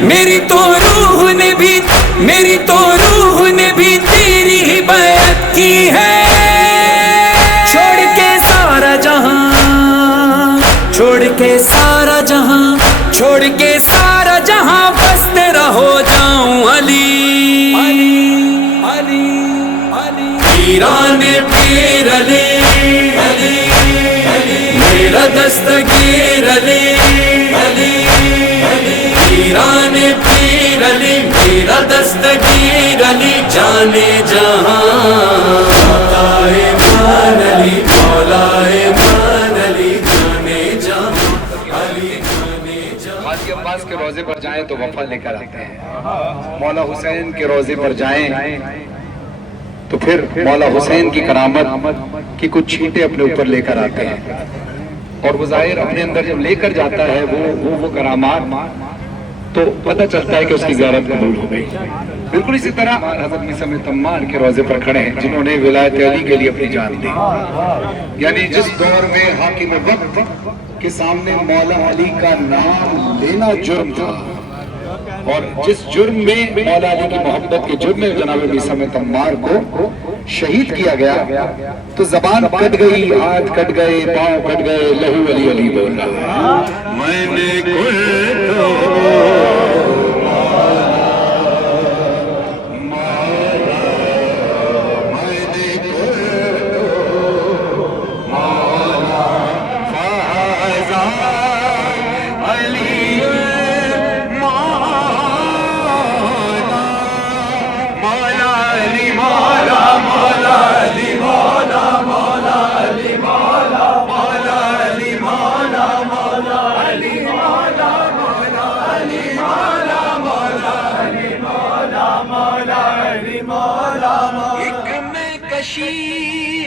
میری تو روح نے بھی تیری ہی بیعت کی ہے. چھوڑ کے سارا جہاں بس تیرا ہو جاؤں علی. پیران پیر علی میرا دستگیر علی. پیران پیر علی میرا دستگیر علی. جانے جہاں مولائے مان علی مولائے مان علی. جانے جہاں علی جانے جہاں. غازی عباس کے روضے پر جائیں تو وفا لے کر آتے ہیں. مولا حسین کے روضے پر جائیں تو پھر مولا حسین کی کرامت کی کچھ چھینٹیں اپنے اوپر لے کر آتے ہیں. اور وہ ظاہر اپنے اندر جب لے کر جاتا ہے وہ کرامات تو پتہ چلتا ہے کہ اس کی زیارت قبول ہو گئی. بالکل اسی طرح حضرت میثم تمار کے روضے پر کھڑے ہیں جنہوں نے ولایت علی کے لیے اپنی جان دی. یعنی جس دور میں حاکم وقت کے سامنے مولا علی کا نام لینا جرم تھا اور جس جرم میں مولا علی کی محبت کے جرم میں جناب میثم تمار کو شہید کیا گیا تو زبان کٹ گئی, ہاتھ کٹ گئے, پاؤں کٹ گئے, لہو علی علی بول رہا. میں نے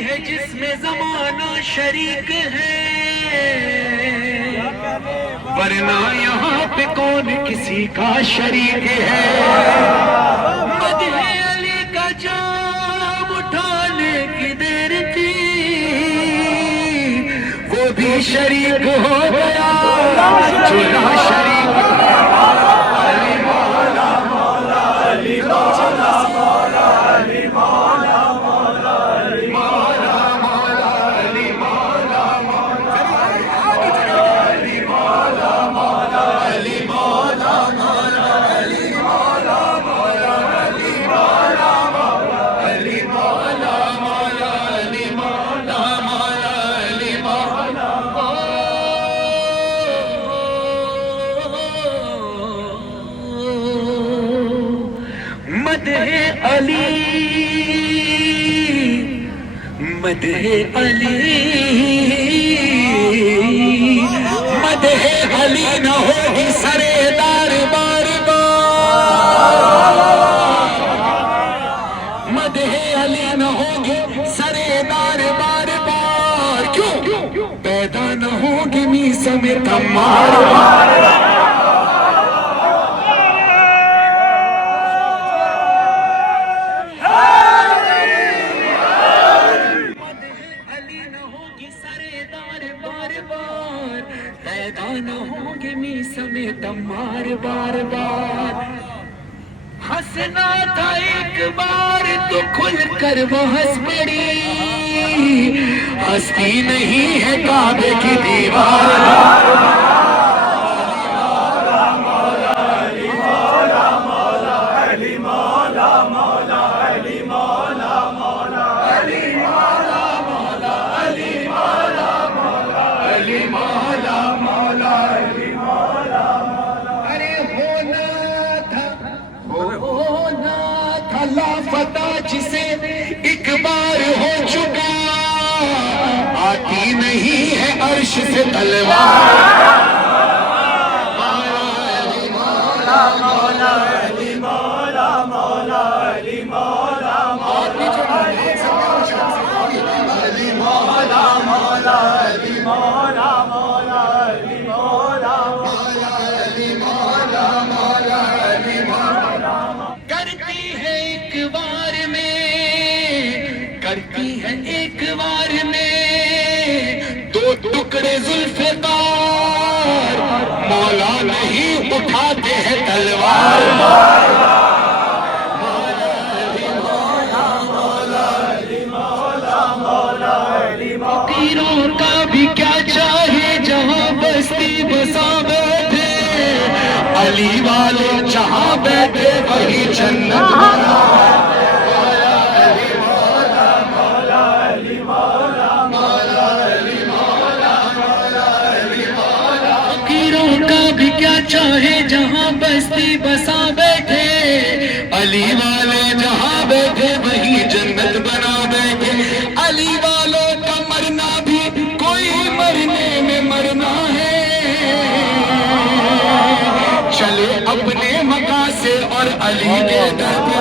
ہے جس میں زمانہ شریک ہے, ورنہ یہاں پہ کون کسی کا شریک ہے. مدح علی کا جام اٹھانے کی دیر تھی وہ بھی شریک ہو گیا جو نہ شریک تھا. مدح علی نہ ہوگی سرے دار بار بار. مدح علی نہ ہوگی سرے دار بار بار. کیوں پیدا نہ ہوگی میثم تمار بار بار. نہ ہوں گے میثم تمار بار بار. ہنسنا تھا ایک بار تو کھل کر وہ ہنس پڑی, ہنستی نہیں ہے کعبے کی دیوار. جسے ایک بار ہو چکا آتی نہیں ہے عرش سے تلوار. کرتی ہے ایک بار میں دو ٹکڑے ذوالفقار مولا نہیں اٹھاتے ہیں تلوار فقیروں کا بھی کیا چاہے جہاں بستی بسا بیٹھے علی والے جہاں بیٹھے وہی جنت بنا فقیروں کا بھی کیا چاہے جہاں بستی بسا بیٹھے علی والے جہاں بیٹھے وہی جنت بنا بیٹھے علی والوں کا مرنا بھی کوئی مرنے میں مرنا ہے چلے اپنے مکان سے اور علی کے در پہ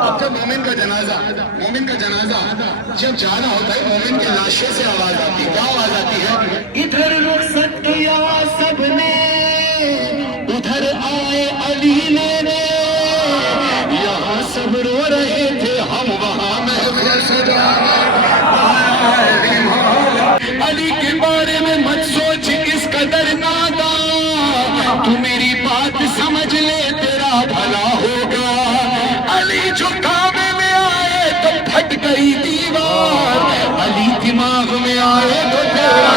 اب جب مومن کا جنازہ جب جانا ہوتا ہے مومن کی لاشوں سے آواز آتی ہے کیا آواز آتی ہے ادھر رخصت کیا سب نے ادھر آئے علی لینے یہاں سب رو رہے تھے ہم وہاں محفل سجا علی کے بارے میں مت سوچ اس قدر ناداں تو میری بات سمجھ لے تیرا بھلا ہوگا علی جو کعبے میں آئے تو پھٹ گئی دیوار علی دماغ میں آئے تو تیرا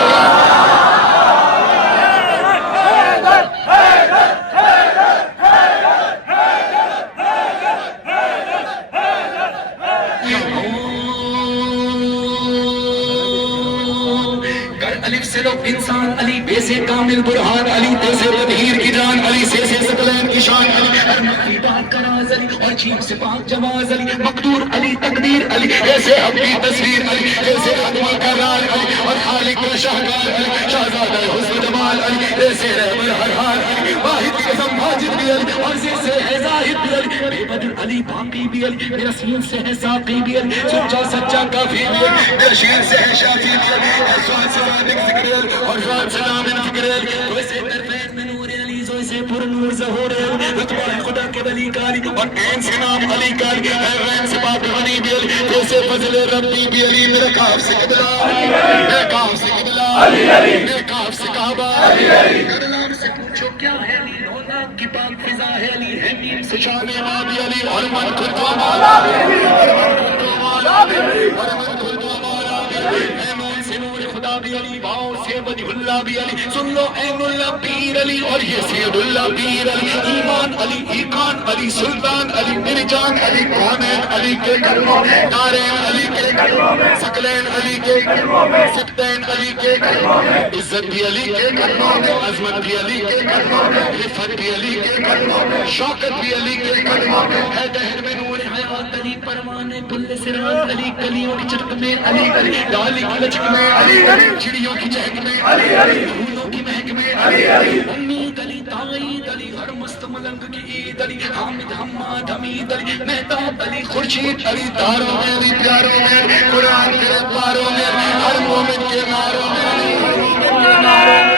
الف سے لو انسان علی بے سے کامل برہان علی تے سے تطہیر کی جان علی سے ثقلین کی شان علی ارمہ کی بات کا راز علی اور جیم سے پاک جواز علی مقدور علی تقدیر علی ایسے اپنی تصویر علی ایسے ختمہ کا راز علی اور خالق کا شاہکار علی شہزادہ حسن جمال علی ایسے رہبر ہر حال علی واحد قسم ماجد بھی علی اور سے ہے زاہد بھی علی بے بدر علی باقی بھی علی میرا سین سے ہے ساقی بھی علی سچا کافی بھی علی میرا شیر سے ہے شافی بھی علی سواد سے ذکر اور ذات سلام فکر تو اسے طرفین میں نور علی زو اسے پر نور ظہور رتبہ خدا کے ولی کالی اور این سے نام علی کالی رین سے پاک غنی بھی علی تو اسے فضل ربی بھی علی میرے کاف سے قبلہ میرے کاف سے قبلہ میرے کاف سے کعبہ میرے نام سے پوچھو کیا ہے علی رونق کی پاک فضا ہے علی ہے میم سے شان نابی علی اور من خود و مولا اور من خود و مولا اور من خود و مولا ایمان سے نور خدا بھی علی باؤں سے ولی اللہ بھی علی سن لو این اللہ پیر علی اور یہ سید اللہ پیر علی ایمان علی ایقان علی سلطان علی میری جان علی کونین علی کے کلموں میں دارین علی کے کلموں میں ثقلین علی کے کلموں میں سبتین علی کے کلموں میں عزت بھی علی کے کلموں میں عظمت بھی علی کے کلموں میں رفت بھی علی کے کلموں میں شوکت بھی علی کے کلموں میں ہے دہر میں نور حیات علی پروانے پل سرات علی کلیوں کی چرک میں علی علی ڈالی کی لچک میں علی علی چڑیوں کی چہک میں علی علی پھولوں کی مہک میں علی علی امید علی تائید علی ہر مست ملنگ کی عید علی حامد حماد حمید علی مہتاب علی خورشید علی تاروں میں علی پیاروں میں قرآن کے پاروں میں ہر مومن کے ناروں میں علی ہر مومن کے ناروں میں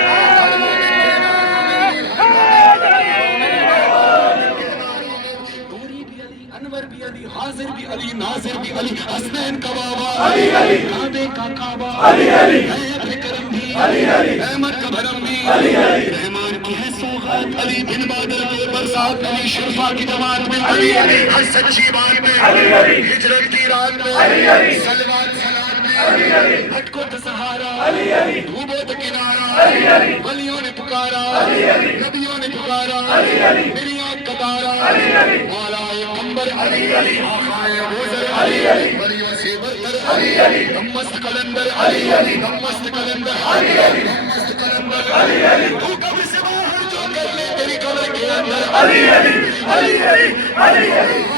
انور بھی علی حاضر بھی علی ناظر بھی علی حسنین کا بابا علی علی کعبے کا کعبہ علی علی ہے کرم بھی علی علی احمد کا بھرم بھی علی علی رحمان کی ہے سوغات علی بن بادل کے برسات علی شرفا کی جماعت میں علی علی ہر سچی بات میں علی علی ہجرت کی رات میں علی علی صلوات سلام میں علی علی بھٹکو تو سہارا علی علی ڈوبو تو کنارا علی علی ولیوں نے پکارا علی علی نبیوں نے پکارا علی علی میری آنکھ کا تارا علی علی مولا علی علی آقائے بوزر علی علی ولیوں سے برتر علی علی نمست کلندر علی علی نمست کلندر علی علی نمست کلندر علی علی تو قبر سے باہر جو کر لے تیری قبر کے اندر علی علی علی علی علی علی